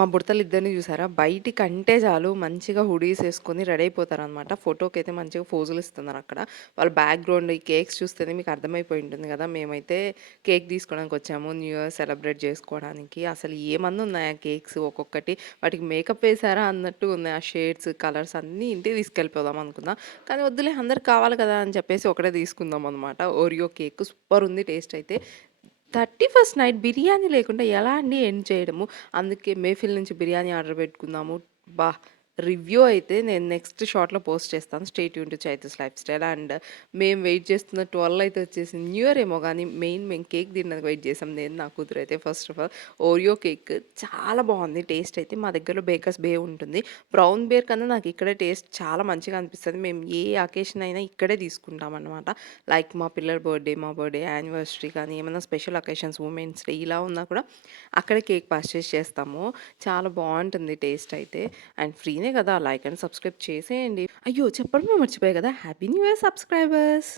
మా బుడతలిద్దరిని చూసారా? బయటికంటే చాలు మంచిగా హుడీస్ ఏసుకొని రెడీ అయిపోతారనమాట. ఫోటోకైతే మంచిగా పోజులు ఇస్తున్నారక్కడ. వాళ్ళ బ్యాక్‌గ్రౌండ్ ఈ కేక్స్ చూస్తేనే మీకు అర్థమైపోయి ఉంటుంది గదా! మేమైతే కేక్ తీసుకోవడానికొచ్చాము. న్యూ ఇయర్ సెలబ్రేట్ చేసుకోవడానికి. అసలు ఏమన్నున్నాయి ఆ కేక్స్ ఒక్కొక్కటి. వాటికి మేకప్ వేసారా అన్నట్టు ఉన్నాయి. ఆ షేడ్స్, కలర్స్ అన్నీ ఇంటికి తీసుకెళ్ళిపోదాం అనుకున్నా. కానీ వద్దులే అందరికి కావాలి కదా! అని చెప్పేసి ఒకటే తీసుకుందాం అనమాట. ఓరియో కేక్ సూపరుంది టేస్ట్ అయితే. 31st నైట్ బిర్యానీ లేకుండా ఎలా అండి ఎండ్ చేయడము? అందుకే మేఫిల్ నుంచి బిర్యానీ ఆర్డర్ పెట్టుకుందాము. అబ్బా! రివ్యూ అయితే నేను నెక్స్ట్ షార్ట్‌లో పోస్ట్ చేస్తాను. Stay tune to Chaitu's life style. And మేము వెయిట్ చేస్తున్న 12 అయితే వచ్చేసింది. న్యూ ఇయర్ ఏమో గానీ మేము కేక్ తినడానికి వెయిట్ చేసాం. నేను నా కూతురైతే first of all. Oreo cake చాలా బావుంది టేస్ట్ అయితే. మా దగ్గరలో బేకర్స్ బే ఉంటుంది. బ్రౌన్ బేర్ కన్నా నాకు ఇక్కడే టేస్ట్ చాలా మంచిగా అనిపిస్తది. మేము ఏ అకేషన్ అయినా ఇక్కడే తీసుకుంటామనమాట. లైక్ మా పిల్లల బర్త్‌డే, మా బర్త్‌డే, యానివర్సరీ కానీ ఏమైనా స్పెషల్ అకేషన్స్ ఉమెన్స్ డే ఇలా ఉన్నా కూడా అక్కడే కేక్ పర్చేస్ చేస్తాము. చాలా బావుంటుంది టేస్ట్ అయితే. అండ్ ఫ్రీనే కదా! లైక్ అండ్ సబ్స్క్రైబ్ చేసేయండి. అయ్యో! చెప్పడమే మర్చిపోయా కదా! Happy new year subscribers.